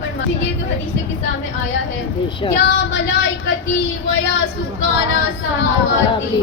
یہ تو حدیث کے سامنے آیا ہے، یا ملائکتی و یا سکان سماواتی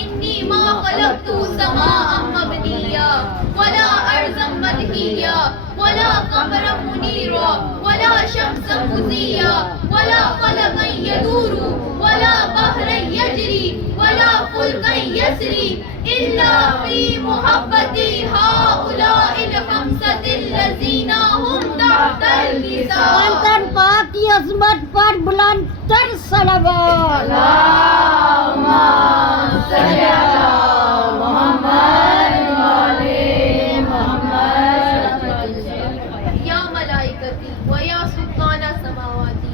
انی ما خلقت سماء مبنیا ولا ارضا مدحیا ولا قمرا منیرا ولا شمسا مضیا ولا قلما یدور ولا بحرا یجری ولا فلکا یسری الا فی محبتی هؤلاء الخمسة الذین هم تحت الوصال۔ تن پاک کی عظمت پر بلند تر صلوات۔ اللہم صلی علی محمد و آل محمد۔ یا ملائکتی و یا سکان سماواتی،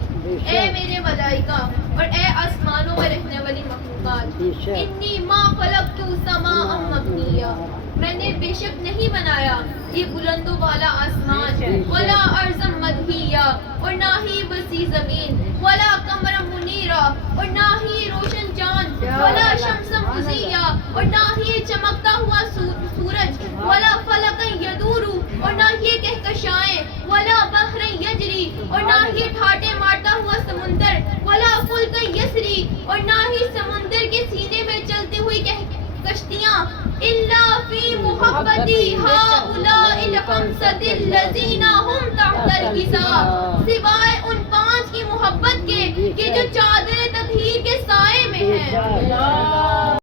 اے میرے ملائکہ اور اے آسمانوں میں رہنے والی مخلوقات، انی ما خلقت سماء مبنیہ، میں نے بے شک نہیں بنایا یہ بلند و بالا آسمان، ولا ارضا مدحیہ اور نہ ہی وسیع زمین، ولا قمرا منیرا اور نہ ہی روشن چاند، ولا شمسا مضیہ اور نہ ہی چمکتا ہوا سورج، ولا فلکا یدور اور نہ ہی کہکشائیں، ولا بحر یجری اور نہ ہی ٹھاٹے مارتا ہوا سمندر، ولا فلک یسری اور نہ ہی سمندر کے سینے میں چلتی ہوئی کشتیاں، الا فی محبتی ہؤلاء الخمسة الذین هم تحت الوصال، سوائے ان 5 کی محبت کے کہ جو چادر تطہیر کے سائے میں ہیں۔